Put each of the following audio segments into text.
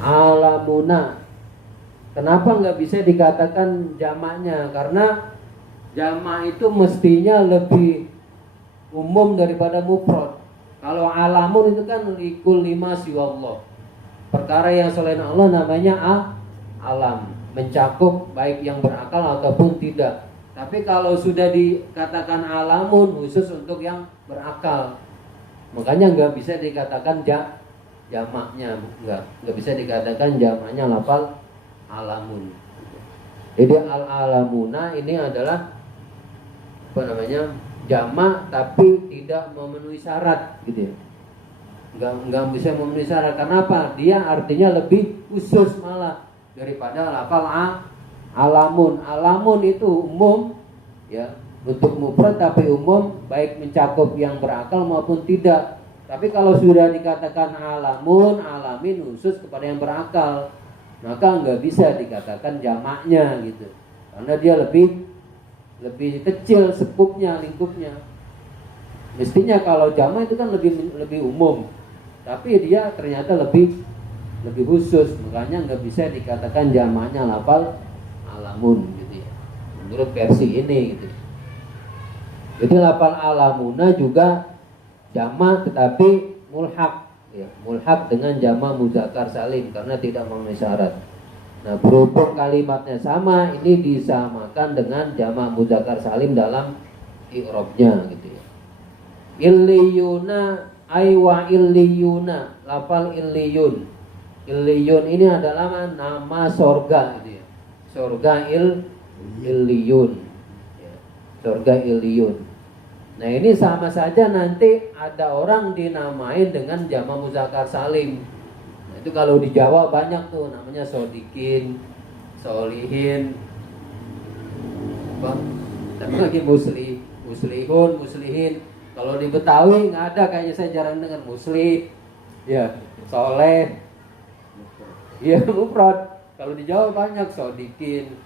Alamuna. Kenapa nggak bisa dikatakan jamaknya? Karena jamak itu mestinya lebih umum daripada mufrad. Kalau alamun itu kan likul lima siwallah. Perkara yang selain Allah namanya alam, mencakup baik yang berakal ataupun tidak. Tapi kalau sudah dikatakan alamun khusus untuk yang berakal, makanya nggak bisa dikatakan jamaknya, nggak bisa dikatakan jamaknya lafal alamun. Jadi alamuna ini adalah apa namanya, jamak tapi tidak memenuhi syarat gitu ya. Nggak bisa memenuhi syarat. Karena apa? Dia artinya lebih khusus malah daripada lafal alamun. Alamun itu umum ya, untuk mufrad tapi umum, baik mencakup yang berakal maupun tidak. Tapi kalau sudah dikatakan alamun, alamin khusus kepada yang berakal, maka nggak bisa dikatakan jamaknya gitu. Karena dia lebih kecil sekupnya, lingkupnya. Mestinya kalau jamak itu kan lebih umum, tapi dia ternyata lebih khusus, makanya nggak bisa dikatakan jamaknya lafal alamun gitu ya, menurut versi ini gitu. Jadi lafal alamuna juga jamak tetapi mulhaq ya, mulhaq dengan jamak muzakkar salim karena tidak memenuhi syarat. Nah, berhubung kalimatnya sama, ini disamakan dengan jamak muzakkar salim dalam i'rabnya gitu ya. Illiyuna aywa illiyuna, lafal illiyun. Illiyun ini adalah nama sorga gitu ya. Sorga illiyun ya. Sorga illiyun. Nah, ini sama saja nanti ada orang dinamain dengan jamak muzakkar salim. Nah, itu kalau di Jawa banyak tuh namanya sodikin, solihin, tapi lagi muslihun, muslihin. Kalau di Betawi nggak ada, kayaknya saya jarang dengar muslih, ya, soleh, ya mufrad. Kalau di Jawa banyak sodikin.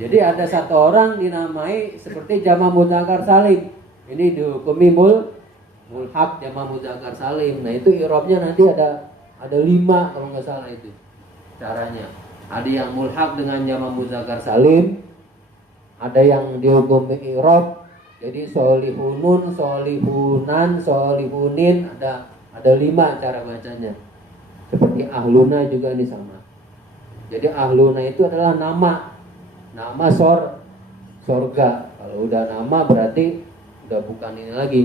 Jadi ada satu orang dinamai seperti jamak muzakkar salim. Ini dihukumi mulhaq jamak muzakkar salim. Nah, itu i'rabnya nanti ada 5 kalau nggak salah itu caranya. Ada yang mulhaq dengan jamak muzakkar salim, ada yang dihukumi i'rab. Jadi solihunun, solihunan, solihunin, ada 5 cara bacanya. Seperti ahluna juga ini sama. Jadi ahluna itu adalah nama sorga. Kalau udah nama berarti udah bukan ini lagi.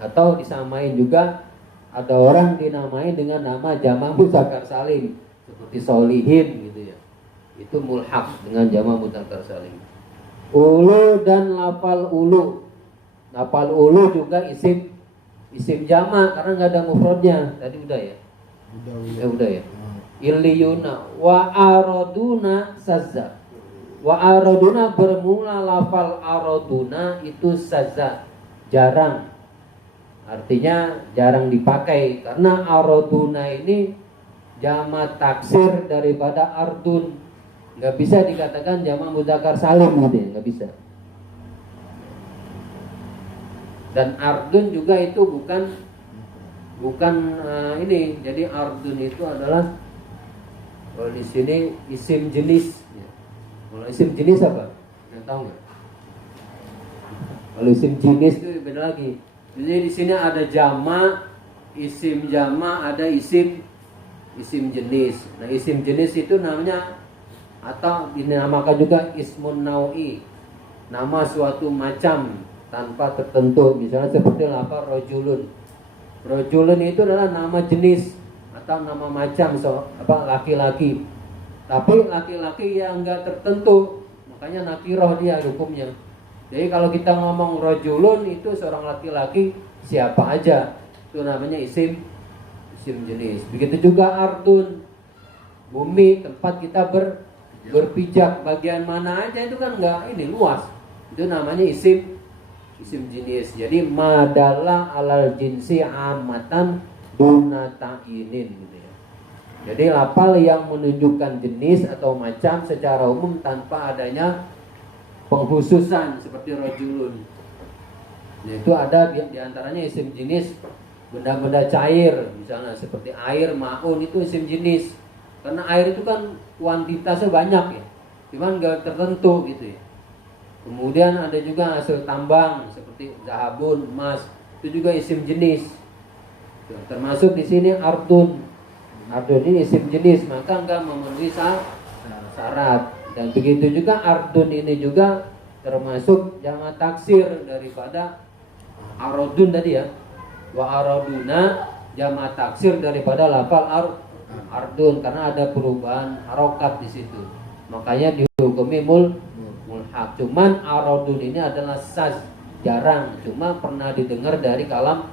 Atau disamain juga, ada orang dinamai dengan nama jamak muzakkar salim seperti solihin gitu ya. Itu mulhaq dengan jamak muzakkar salim. Ulu dan lafal ulu. Lafal ulu juga isim jamak karena nggak ada mufradnya. Tadi udah ya? Udah ya. Illiyuna wa araduna sazza. Wa araduna bermula lafal araduna itu sazza, jarang. Artinya jarang dipakai karena araduna ini jamak taksir daripada ardun. Nggak bisa dikatakan jamak muzakkar salim gitu ya, nggak bisa. Dan ardun juga itu bukan ini. Jadi ardun itu adalah, kalau di sini isim jenis. Kalau isim jenis apa? Nggak tahu nggak? Kalau isim jenis itu beda lagi. Jadi di sini ada jamak, isim jamak, ada isim jenis. Nah, isim jenis itu namanya, atau dinamakan juga ismun naui, nama suatu macam tanpa tertentu. Misalnya seperti lafaz rojulun. Rojulun itu adalah nama jenis atau nama macam laki-laki. Tapi laki-laki yang enggak tertentu, makanya nakiroh dia hukumnya. Jadi kalau kita ngomong rojulun itu seorang laki-laki siapa aja, itu namanya isim jenis. Begitu juga ardun, bumi, tempat kita berpijak, bagian mana aja itu kan enggak ini luas. Itu namanya isim jenis. Jadi madalla alal jinsi amatan duna ta'inin gitu ya. Jadi lafal yang menunjukkan jenis atau macam secara umum tanpa adanya pengkhususan seperti rojulun. Itu ada di antaranya isim jenis benda-benda cair, misalnya seperti air, maun, itu isim jenis. Karena air itu kan kuantitasnya banyak ya, cuman nggak tertentu gitu ya. Kemudian ada juga hasil tambang seperti zahabun, emas, itu juga isim jenis. Termasuk di sini ardun. Ardun ini isim jenis, maka nggak memenuhi syarat. Dan begitu juga ardun ini juga termasuk jamak taksir daripada arodun tadi ya. Wa aroduna jamak taksir daripada lafal ardun, karena ada perubahan harokat di situ. Makanya dihukumi mulhaq. Cuman arodun ini adalah saz, jarang, cuma pernah didengar dari kalam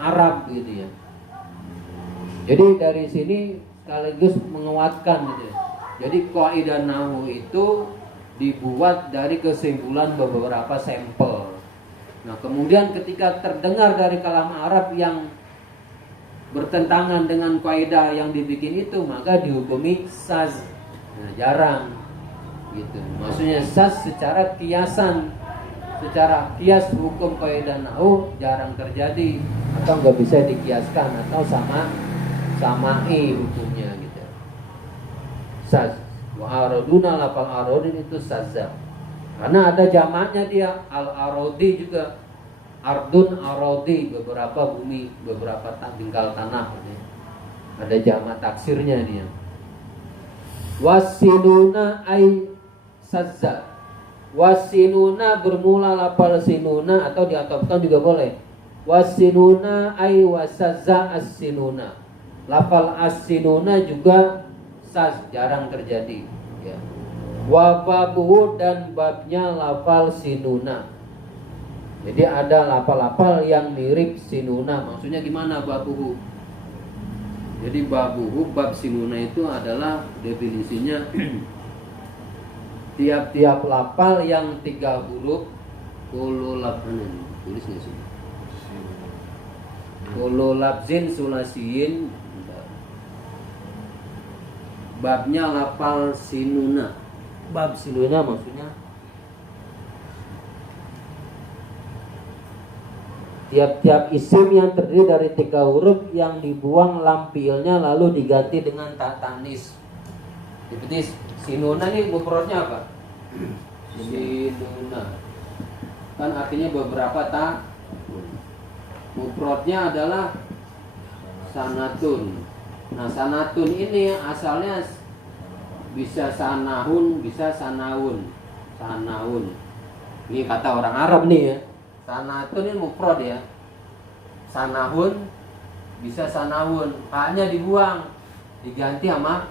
Arab gitu ya. Jadi dari sini sekaligus menguatkan gitu ya. Jadi kaidah nahwu itu dibuat dari kesimpulan beberapa sampel. Nah, kemudian ketika terdengar dari kalam Arab yang bertentangan dengan kaidah yang dibikin itu, maka dihukumi saz. Nah, jarang gitu. Maksudnya saz secara kiasan, secara kias hukum kaidah nahwu jarang terjadi atau nggak bisa dikiaskan atau samai hukumnya gitu. Saz. Wa araduna lafal aradin itu sazza. Karena ada jamaknya dia, al-arodi juga, ardun arodi, beberapa bumi, beberapa tinggal tanah gitu. Ada jamak taksirnya dia. Wasinuna ay sazza. Wasinuna bermula lafal sinuna atau diatofkan juga boleh. Wasinuna ay wasazza as-sinuna. Lafal as-sinuna juga saz, jarang terjadi ya. Wa babuhu dan babnya lafal sinuna. Jadi ada lafal-lafal yang mirip sinuna. Maksudnya gimana babuhu? Jadi babuhu, bab sinuna itu adalah definisinya tiap-tiap lafal yang 3 huruf kullu labzin, tulis nggak sih? Kullu labzin sulasiyin, babnya lafal sinuna. Bab sinuna maksudnya tiap-tiap isim yang terdiri dari 3 huruf yang dibuang lam fiilnya lalu diganti dengan ta tanis. Seperti sinuna ini mufradnya apa? Sinuna. Kan artinya beberapa ta. Mufradnya adalah sanatun. Nah, sanatun ini asalnya bisa sanahun, bisa sanaun. Sanaun. Ini kata orang Arab nih ya. Sanatun ini mufrad ya. Sanahun bisa sanawun. Haknya dibuang, diganti sama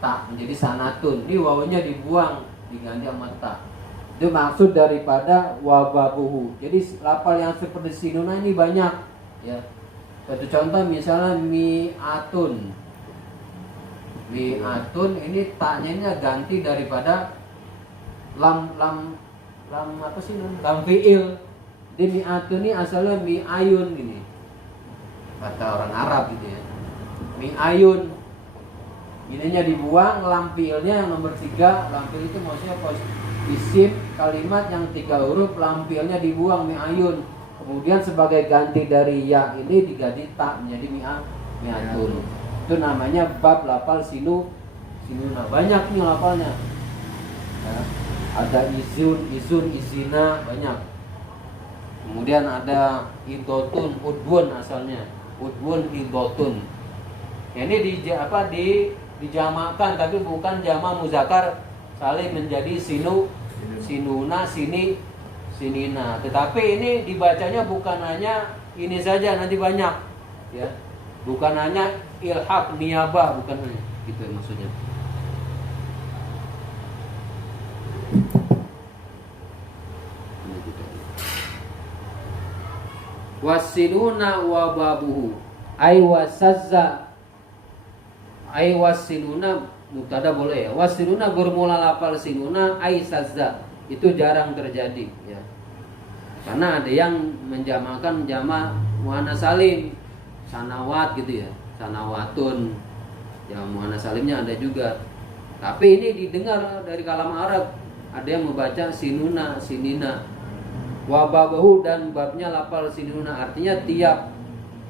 ta menjadi sanatun. Ini wawunya dibuang, diganti sama ta. Itu maksud daripada wababuhu. Jadi lafal yang seperti sinuna ini banyak ya. Satu contoh misalnya mi'atun. Mi'atun ini taknya ini ganti daripada lam apa sih? Lam fi'il. Di mi'atun ini asalnya mi'ayun gini. Kata orang Arab gitu ya. Mi'ayun. Ininya dibuang, lam fi'ilnya yang nomor 3. Lam fi'il itu maksudnya isim kalimat yang 3 huruf, lam fi'ilnya dibuang mi'ayun. Kemudian sebagai ganti dari ya ini diganti ta menjadi mi'atun. Itu namanya bab lafal sinuna. Banyak nih lafalnya. Ya, ada izun, izina, banyak. Kemudian ada idotun, udwun asalnya. Udwun, idotun. Ya, ini dijamakkan tapi bukan jamak muzakkar saling menjadi sinuna, sinina. Tetapi ini dibacanya bukan hanya ini saja, nanti banyak ya. Bukan hanya ilhaq niyabah, bukan hanya gitu maksudnya. Wasinuna wa babuhu ay wasazza ay wasinuna mubtada boleh ya. Wasinuna bermula lafal sinuna ay sazza. Itu jarang terjadi ya. Karena ada yang menjamakan jamak muannas salim, sanawat gitu ya, sanawatun. Ya muannas salimnya ada juga. Tapi ini didengar dari kalam Arab, ada yang membaca sinuna, sinina. Wababahu dan babnya lafal sinuna, artinya tiap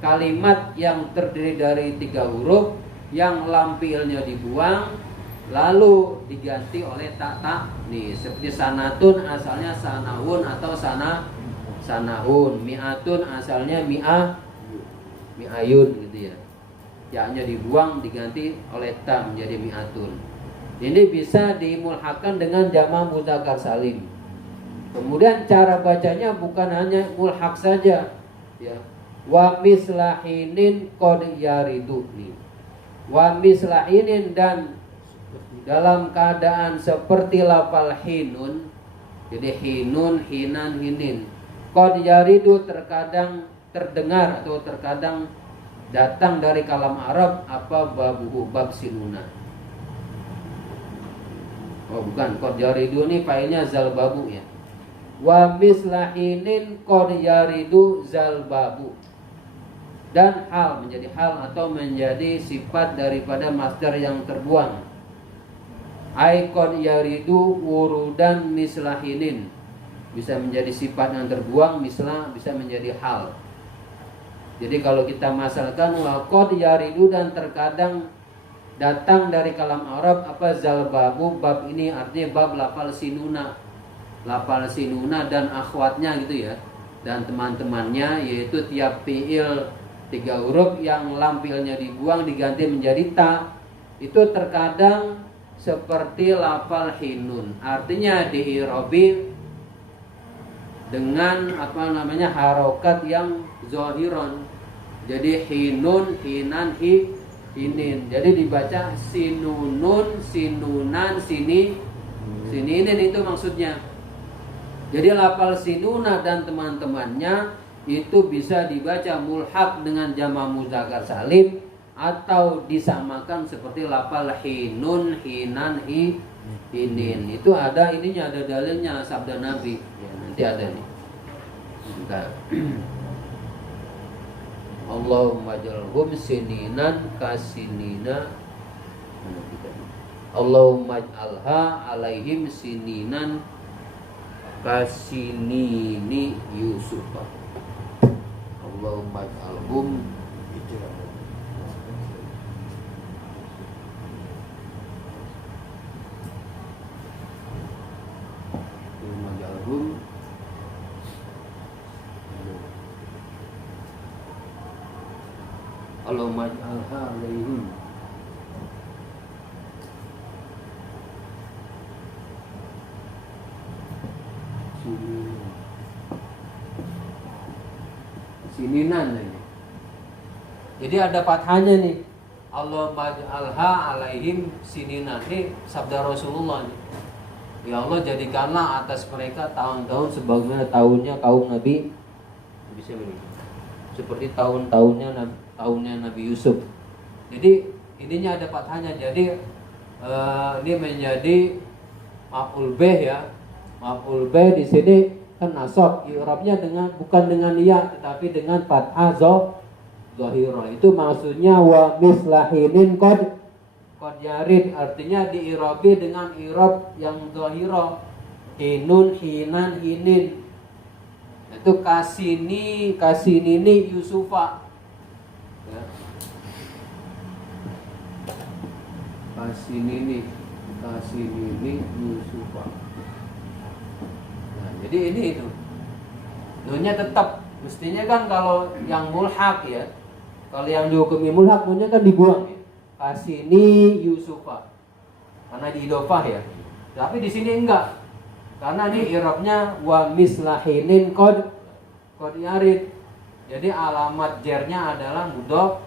kalimat yang terdiri dari 3 huruf yang lam fi'ilnya dibuang lalu diganti oleh ta nih, seperti sanatun asalnya sanahun atau sanahun, mi'atun asalnya mi'ayun gitu ya. Ya-nya dibuang diganti oleh ta menjadi mi'atun. Ini bisa dimulhakkan dengan jama' mudzakkar salim. Kemudian cara bacanya bukan hanya mulhak saja ya. Wa mislahinin qad yaridu nih. Wa mislahinin dan dalam keadaan seperti lafal hinun. Jadi hinun, hinan, hinin. Qad yaridu terkadang terdengar atau terkadang datang dari kalam Arab apa babuhu bab sinuna. Oh bukan, qad yaridu ini failnya zalbabu ya. Wa mislahinin qad yaridu zalbabu. Dan hal menjadi hal atau menjadi sifat daripada masdar yang terbuang. Ai qad yaridu wurudan mislahinin. Bisa menjadi sifat yang terbuang, mislah bisa menjadi hal. Jadi kalau kita masalkan wa qad yaridu dan terkadang datang dari kalam Arab apa zalbabu, bab ini artinya bab lafal sinuna. Lafal sinuna dan akhwatnya gitu ya. Dan teman-temannya yaitu tiap fiil 3 huruf yang lam fiilnya dibuang diganti menjadi ta. Itu terkadang seperti lafal hinun. Artinya diirobi dengan harokat yang zohiron. Jadi hinun, hinan, hinin. Jadi dibaca sinunun, sinunan, sininin itu maksudnya. Jadi lafal sinuna dan teman-temannya itu bisa dibaca mulhaq dengan jama' mudzakkar salim atau disamakan seperti lafal hinun, hinan, hinin. Itu ada ininya, ada dalilnya sabda Nabi. Ya, nanti ada nih. Bentar. Allahumma jalhum sininan kasinina. Allahumma alha alaihim sininan kasinini Yusuf. Allahumma alhum Allahumma alha alaihim sininan ini. Jadi ada fathahnya nih. Allahumma alha alaihim sininan. Ini sabda Rasulullah nih. Ya Allah jadikanlah atas mereka tahun-tahun sebagaimana tahunnya kaum Nabi bisa begini. Seperti tahunnya Nabi Yusuf. Jadi ininya ada fathahnya. Jadi ini menjadi maf'ul bih ya. Maf'ul bih di sini kan nasab. I'rabnya bukan dengan ya tetapi dengan fathah zahirah. Itu maksudnya wa mislahinin qad yarid, artinya di'irabi dengan i'rab yang zahirah. Hinun, hinan, hinin. Itu kasinini Yusufa ya. Kasinini Yusufa. Nah, jadi ini itu nunnya tetap mestinya kan kalau yang mulhaq ya, kalau yang dihukumi mulhaq nunnya kan dibuang ya. Kasini Yusufa karena diidofah ya. Tapi di sini enggak. Karena ini i'rabnya wa mislahinin qad yarid. Jadi alamat jarnya adalah mudhof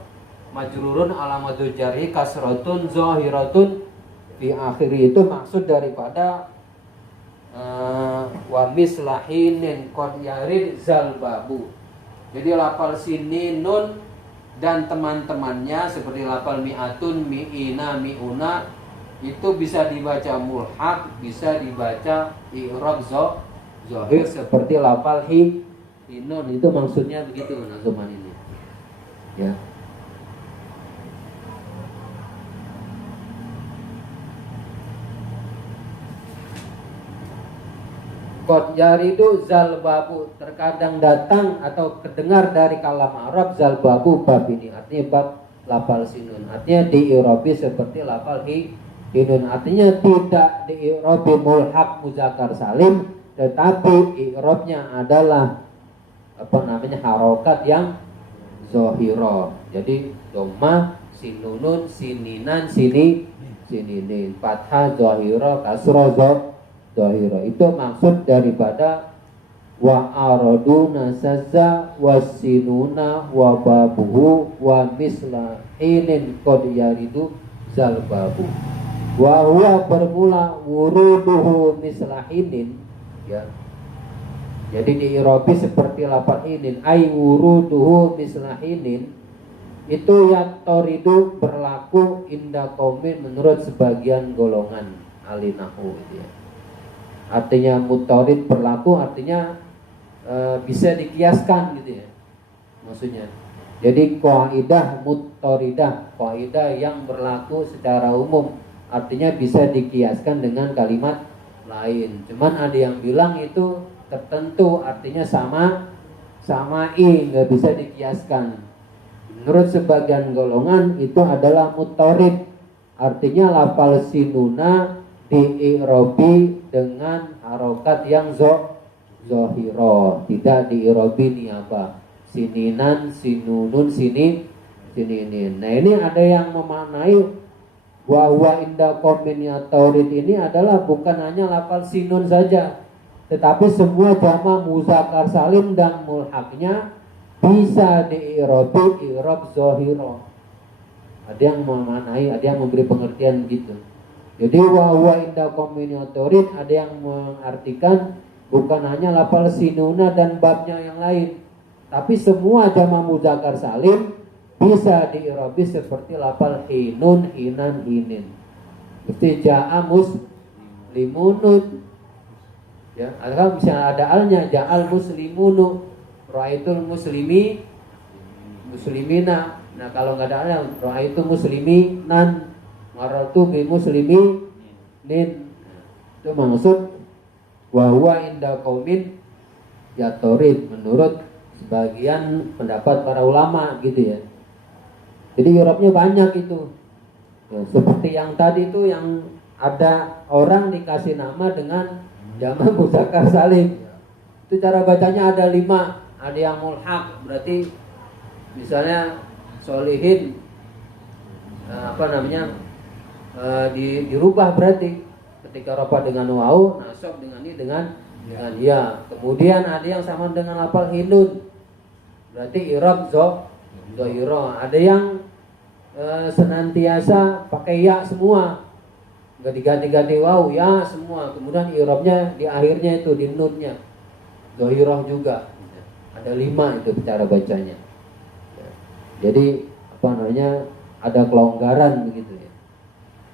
majrurun alamatul jarhi kasratun zahiratun fi akhiri. Itu maksud daripada wa mislahinin qad yarid zalbabu. Jadi lafal sini nun dan teman-temannya seperti lafal mi'atun, mi'ina, mi'una itu bisa dibaca mulhaq, bisa dibaca i'rab zahir seperti lafal hinun. Itu maksudnya begitu nazuman ini. Ya. Qad yaridu zalbabu, terkadang datang atau kedengar dari kalam Arab zalbabu bab ini, artinya bab lafal sinun, artinya diirobi seperti lafal hinun, artinya tidak diirobi mulhaq muzakkar salim, tetapi i'rabnya adalah harokat yang zohiro. Jadi doma, sinunun, sininan, sininin, fathah, zohiro, kasro, zohiro. Itu maksud daripada wa araduna sazza wasinuna wa babuhu wa misla hinin qad yaridu zalbabu. Wa huwa bermula wuruduhu misla hinin, ya. Jadi diirobi seperti lafal hinin, ai wuruduhu misla hinin, itu yang toridu berlaku inda qaumin menurut sebagian golongan ahli nahwu itu ya. Artinya mutarid berlaku, artinya bisa dikiaskan gitu ya maksudnya. Jadi qaidah mutaridah, qaidah yang berlaku secara umum, artinya bisa dikiaskan dengan kalimat lain. Cuman ada yang bilang itu tertentu, artinya samai, nggak bisa dikiaskan. Menurut sebagian golongan itu adalah mutarid, artinya lafal sinuna diirobi dengan harokat yang zohiro, tidak diirobi niyabah. Sininan, sinunun, sininin. Nah ini ada yang memaknai bahwa inda qaumin yataurid ini adalah bukan hanya lafal sinun saja, tetapi semua jama muzakkar salim dan mulhaqnya bisa diirobi irob zohiro. Ada yang memaknai, ada yang memberi pengertian gitu. Jadi wa inda qaumin yataurid ada yang mengartikan bukan hanya lafal sinuna dan babnya yang lain, tapi semua jama muzakkar salim bisa diirobi seperti lafal hinun, hinan, hinin. Mesti ja'a muslimunun, ya. Atau misalnya ada alnya, ja'al muslimunu, ra'aitul muslimina. Nah kalau nggak ada alnya, ra'aitu musliminan, marartu bi musliminin. Itu maksud wa huwa inda qaumin yatorid menurut sebagian pendapat para ulama gitu ya. Jadi Eropnya banyak itu ya, seperti yang tadi itu yang ada orang dikasih nama dengan jama muzakkar salim. Itu cara bacanya ada 5. Ada yang mulhaq, berarti misalnya solihin dirubah, berarti ketika rofa dengan wau, nasab dengan ini dengan ya. Kemudian ada yang sama dengan lafal hinun, berarti i'rab zohiro. Ada yang senantiasa pakai ya semua, nggak diganti-ganti wau, ya semua. Kemudian i'rabnya di akhirnya itu di nunnya zohiroh juga. Ada 5 itu cara bacanya. Jadi ada kelonggaran begitu ya.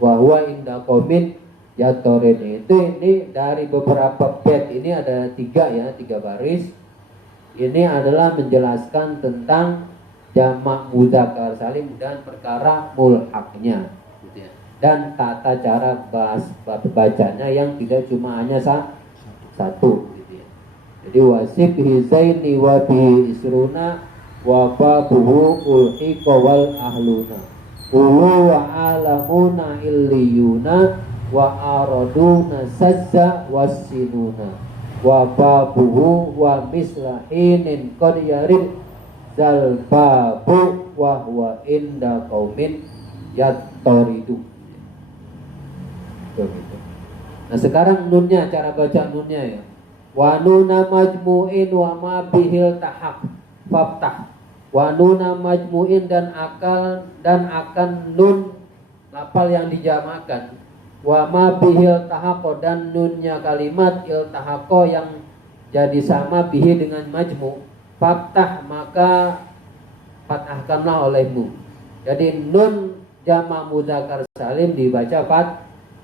Wa huwa inda qaumin yatorid itu ini dari beberapa bait ini ada 3 baris. Ini adalah menjelaskan tentang jamak muzakkar salim dan perkara mulhaqnya gitu ya. Dan tata cara bacanya yang tidak cuma hanya satu gitu ya. Jadi wasib hizaini wa bi isruna wa babuhu ulhiqa wal ahluna ulu wa alamuna illiyuna wa araduna sazza wasinuna wa babuhu wa mislahinin qad yarid zal babu wa huwa inda qaumin yattaridu. Nah sekarang nunnya, cara baca nunnya ya. Wa nuna majmu'in wa ma bihil tahaq faftah. Wa nuna majmu'in dan akan nun lafal yang dijamakan. Wa ma bihil tahaqo dan nunnya kalimat iltahaqo yang jadi sama bihi dengan majmu'. Faftah maka fathahkanlah olehmu. Jadi nun jama muzakkar salim dibaca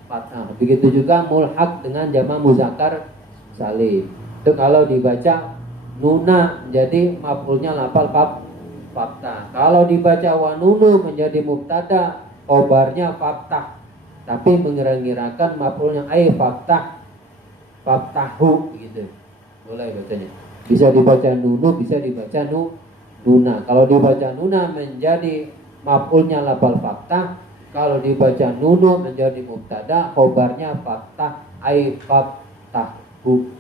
fathah. Begitu juga mulhaq dengan jama muzakkar salim. Itu kalau dibaca nuna jadi maf'ulnya lafal fathah. Kalau dibaca wanunu menjadi mubtada, khobarnya fathah. Tapi mengira-ngirakan maf'ulnya ai fathah faftahu gitu. Boleh bacanya. Bisa dibaca nunu, bisa dibaca nuna. Kalau dibaca nuna menjadi maf'ulnya lafal faktah. Kalau dibaca nunu menjadi mubtada, khobarnya faktah ai faftahu.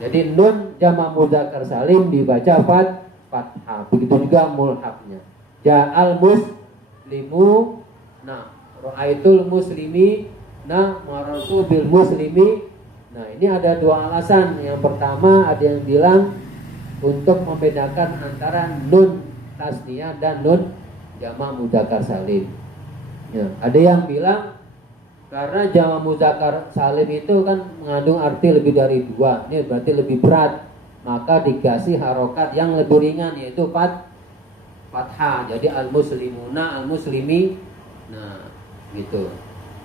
Jadi nun jama' mudzakkar salim dibaca fathah. Begitu juga mulhaqnya. Ja'al muslimu, nah ra'aitul muslimi, nah marartu bil muslimi. Nah, ini ada dua alasan. Yang pertama ada yang bilang untuk membedakan antara nun tasniyah dan nun jama' mudzakkar salim. Ya, ada yang bilang karena jama' mudzakkar salim itu kan mengandung arti lebih dari dua, ini berarti lebih berat, maka dikasih harokat yang lebih ringan yaitu fathah. Jadi al muslimuna, al muslimi. Nah, gitu.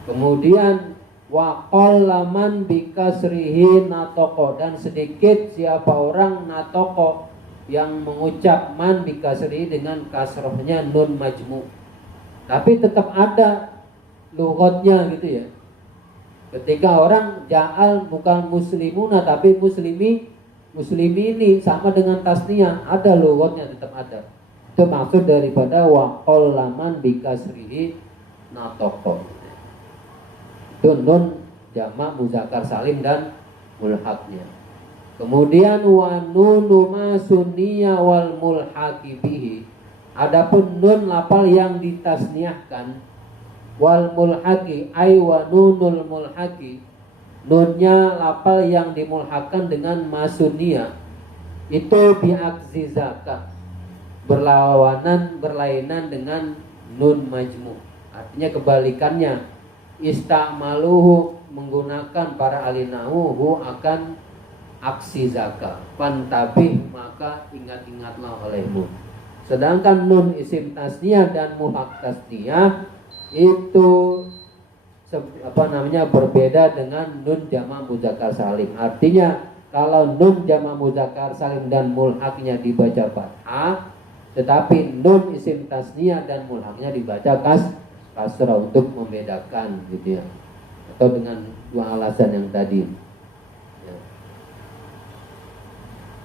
Kemudian wa qallaman bikasrihi natoko, dan sedikit siapa orang natoko yang mengucap man bikasrihi dengan kasrohnya nun majmu, tapi tetap ada lughatnya gitu ya. Ketika orang ja'al bukan muslimuna tapi muslimini sama dengan tasniyah, ada lughatnya, tetap ada. Itu maksud daripada wa qallaman bikasrihi natoko. Itu nun jama' mudzakkar salim dan mulhaqnya. Kemudian wa nunu ma sunniya wal mulhaqi bihi. Adapun nun lafal yang ditasniahkan, wal mulhaqi ay wa nunul mulhaqi, nunnya lafal yang dimulhaqkan dengan masunniya, itu bi'aksi zakah, berlainan dengan nun majmu. Artinya kebalikannya, istamaluhu menggunakan para ahli nahwu akan aksi zakah, pantabih maka ingat-ingatlah olehmu. Sedangkan nun isim tasniyah dan mulhaq tasniyah itu berbeda dengan nun jama' mudzakkar salim. Artinya kalau nun jama' mudzakkar salim dan mulhaqnya dibaca fathah, tetapi nun isim tasniyah dan mulhaqnya dibaca kasrah untuk membedakan gitu ya. Atau dengan dua alasan yang tadi ya.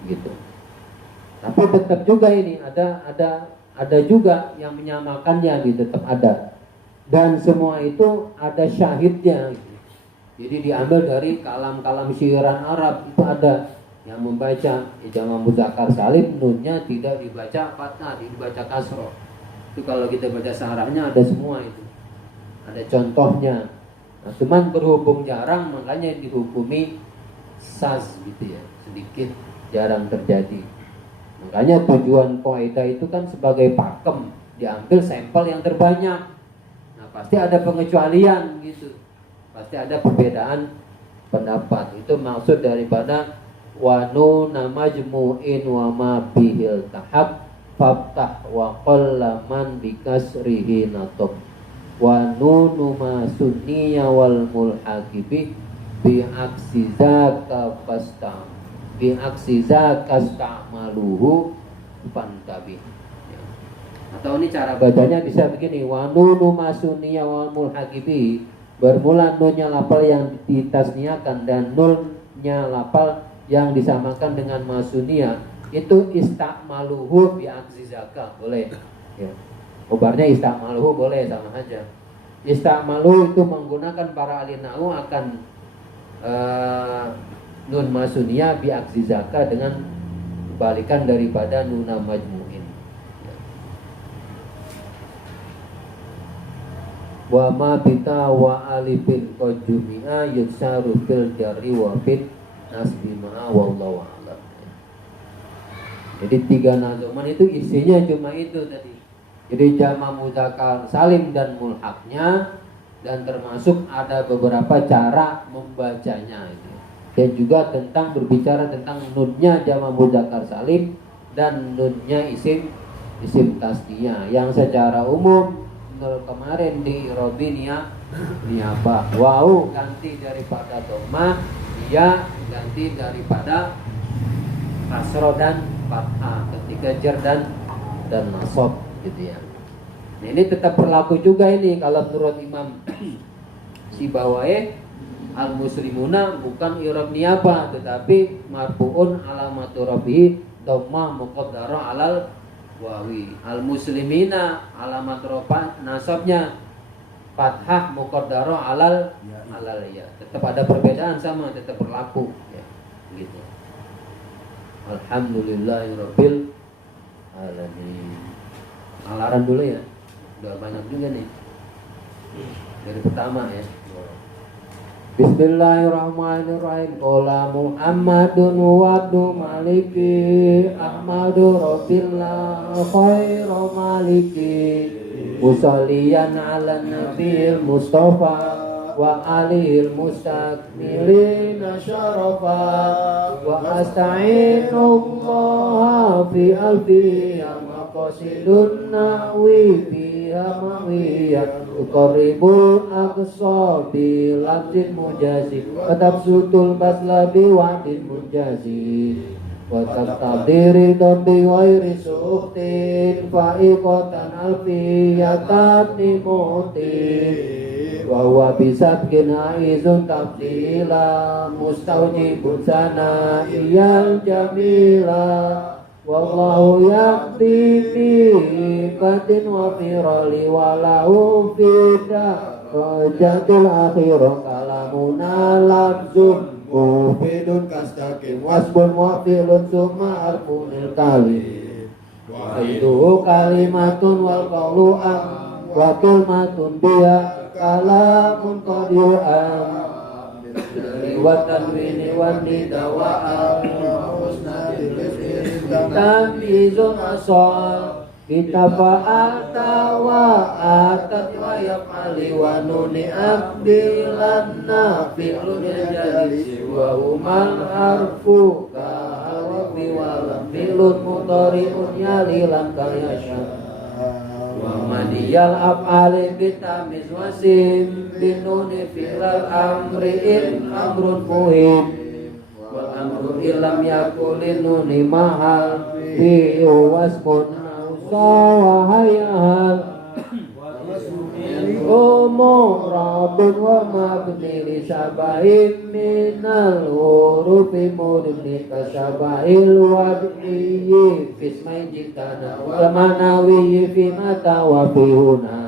Gitu. Tapi tetap juga ini ada juga yang menyamakannya gitu, tetap ada. Dan semua itu ada syahidnya gitu. Jadi diambil dari kalam-kalam syairan Arab, itu ada yang membaca jama' mudzakkar salim nunnya tidak dibaca fathah, dibaca kasroh. Itu kalau kita baca syarahnya ada semua itu. Ada contohnya. Nah, cuman berhubung jarang makanya dihukumi saz gitu ya. Sedikit jarang terjadi. Makanya tujuan kaidah itu kan sebagai pakem, diambil sampel yang terbanyak. Nah, pasti ada pengecualian gitu. Pasti ada perbedaan pendapat. Itu maksud daripada wa nuna majmu'in wa ma bihil tahab faftah wa qallaman bikasrihi natub wa nunu ma sunniya wal mulhaqibih bi aksi zaka fasta bi aksi zaka sta'maluhu fantabi. Atau ini cara bacanya bisa begini, wa nunu ma sunniya wal mulhaqibih, bermula nunnya lafal yang ditasniakan dan nunnya lafal yang disamakan dengan masunia, itu istakmaluhu bi aksi zakah, boleh ya. Khobarnya istakmaluhu boleh, sama aja. Istakmaluhu itu menggunakan para ahli nahwu akan nun masunia bi aksi zakah dengan kebalikan daripada nuna majmu'in. Wa ma bita wa alifil qajumia yutsaru fil jarri wa fit nasbi ma'a wallahu a'lam. Jadi 3 nazuman itu isinya cuma itu tadi. Jadi jama' mudzakkar salim dan mulhaqnya, dan termasuk ada beberapa cara membacanya itu. Dan juga tentang berbicara tentang nunnya jama' mudzakkar salim dan nunnya isim tasniyah yang secara umum menurut kemarin di Robinia niyabah, wau ganti daripada dhamma, ya ganti daripada kasroh dan fathah ketika jar dan nasab gitu ya. Nah, ini tetap berlaku juga ini kalau menurut Imam Sibawayh Al muslimuna bukan i'rab niyabah tetapi marfu'un alamatu rafihi dhammah muqaddarah alal wawi. Al muslimina alamat rafa nasabnya fathah muqaddarah alal ya. Tetap ada perbedaan sama, tetap berlaku ya. Gitu. Alhamdulillahirabbil alamin. Alaran dulu ya. Udah banyak juga nih. Dari pertama ya. Bismillahirrahmanirrahim. Qala Muhammadun wa'du maliki Ahmadu rabbillah khairu maliki musalliyan ala nabiyil mustafa wa alil mustakmilina syarafa wa asta'inullah fi alfiyah maqasidun nahwi biha mawiyah Uqarribul aqsa bilabdin mujazi Watabsutul baslabi wa'din mujazi Watabtabdiri dombi wairi suhtin Fa'iqatan alfiyatan nimutin Wahuwa bisabkin aizun tabdila Mustawjibun sana iyal jamila Wallahu yaqdi fi batin wa firali walahu fida Rajatul akhirah kalamuna labzun Mufidun kastakin wasbun wafilun summa arfunil kali Itu kalimatun wal qawlu wa kulmatun biya kalamun qadi'an Wa tanwini wa nidawa'an Tamizun asal kita fa'alta wa atat wa yaf'ali wa nuni abdilan nafi'lun jadi wa umal harfu ka'awafi walam fi'lun mutari'un yalilan kayasya wa maniyal af'ali bitamiz wasim binuni fi'lal amri'in amrun muhim wal amru ilam yakulin nuni mahal fi wasmun sawa hayal umurabun wa mabni li sabahin minal hurufi mudni kasabail wad'iyyi fismai jitana wal manawi fi mata wa fihuna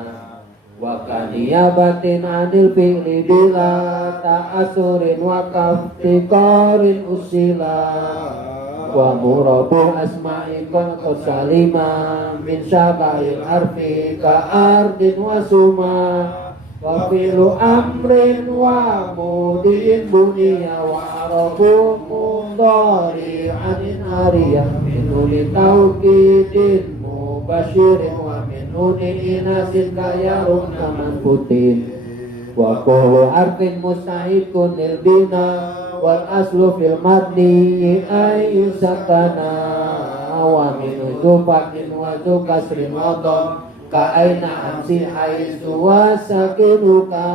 wa kaniyabatin anil fi'li bila ta'asurin wa kaftikarin usila wa murabuh asma'in kon salima min syabail arfi ka'ardin wa suma wa fi'lu amrin wa mudin bunia wa arabu mudari anin ariyah min uli tauqidin mubashirin wa nuni inasin kayarun naman putin wa kullu harfin mustahikun nilbina wal aslu fil madni ayu sakana wa min zubatin wa zukasrin wa dom ka aina amsi haisu wa sakinuka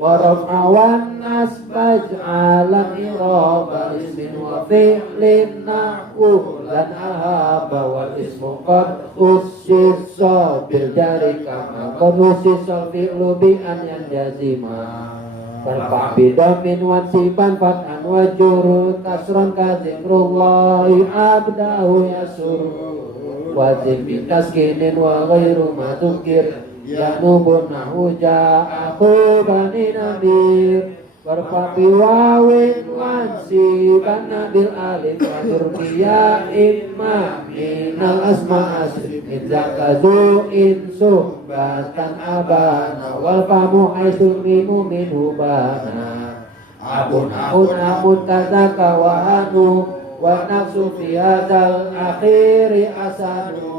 wa raf'awan asbaj alam iraba ismin wa fi'lin na'u lan ahaba wal ismu qad usisa bil jari kama qad usisa fi'lu bi an yan jazima farfa bidamin wansiban fat'an wa juru kasron ka zikrullahi abdahu yasur wajib bitaskinin wa ghairu madukir ya nubun nahu ja'ahu bani namir warfa biwawin wansiban nabil alif wa durkiya imma minal asma asri idzakazu insuh batan abana wal famu aisul mimu minhu bana abun kazaka wa anu wa nafsu fi hadzal akhiri asanu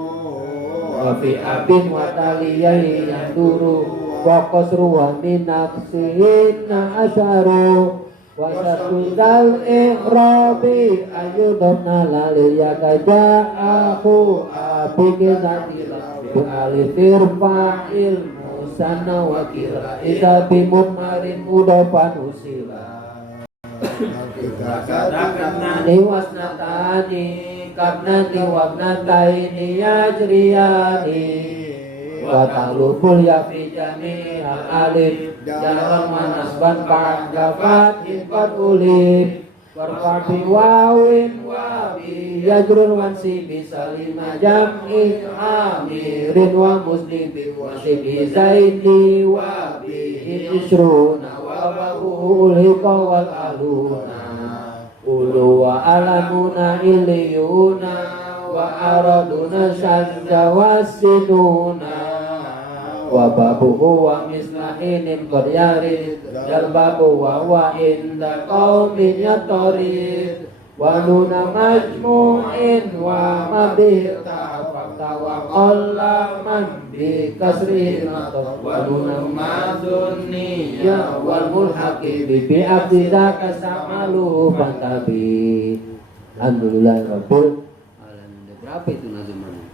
wa fi abin wa taliyai yanduru wa qasru wa min nafsihin asharu wa satudal iqrabi ayyudana laliya kaja'ahu abike zatila bi alifir fa'il musanna wa kira idha bimudmarin mudafan usila Nani wasnatani kabnati wabnataini yajriyani wa wa ta'luful ya fi jami'al alif jalan manasban ba'dafat hifat ulif warfabi wawin wabi yajrun wansi bisalima jam'i amirin wa muslimin wa sibi zaidi wabi isruna wa babul hiqa wal aluna ulu wa alamuna iliyuna wa araduna syadda wasinuna wa babuhu wa mislahinin qaryarid jal babu wa inda qawmin yatorid wa nuna majmu'in wa mabih ta'afakta wa qallaman bi kasrin wa nuna madunniya wal mulhaqi bi abdidaka samalu fantabi. Alhamdulillah Rabbil Alamin. Berapa itu nazumannya?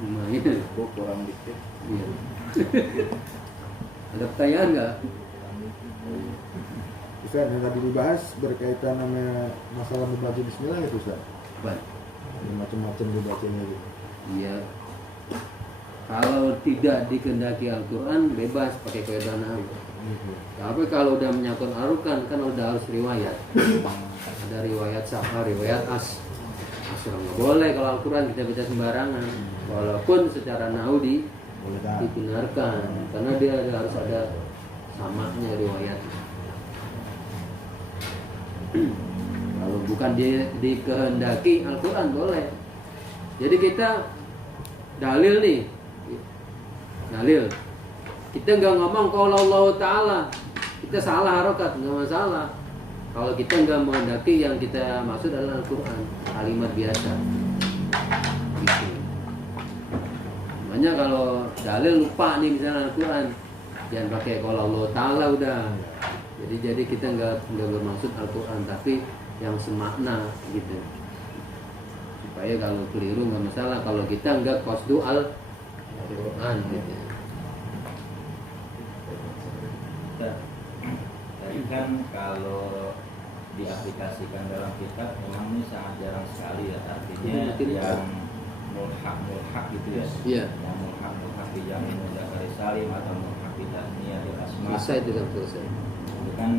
Lumayan. Kurang dikit. Iya. Ada pertanyaan nggak? Ustaz, yang tadi dibahas berkaitan sama masalah membaca bismillah itu Ustaz. Baik. Macam-macam dibacanya gitu. Iya. Kalau tidak dikehendaki Al-Quran bebas pakai kaidah nahwu. Tapi kalau udah menyangkut Al-Quran kan udah harus riwayat. Ada riwayat sahih, riwayat asal nggak boleh kalau Al-Quran kita baca sembarangan. Walaupun secara nahwu dibenarkan karena dia harus ada samanya riwayat. Kalau bukan dikehendaki Al-Quran boleh. Jadi kita dalil nih, dalil. Kita nggak ngomong kalau Allah Taala, kita salah harokat nggak masalah. Kalau kita nggak menghendaki yang kita maksud adalah Al-Quran, kalimat biasa. Gitu. Makanya kalau dalil lupa nih misalnya Al-Quran, jangan pakai kalau Allah Taala udah. Jadi kita nggak bermaksud Al-Quran, tapi yang semakna gitu. Supaya kalau keliru nggak masalah. Kalau kita nggak qasdu Al-Quran gitu. Tadi kan kalau diaplikasikan dalam kitab memang ini sangat jarang sekali ya, artinya yang mulhak gitu ya. Iya. Yang mulhak di jamin mudzakkar salim atau mulhak di tasniyah di asma. Bisa itu kan selesai. Itu kan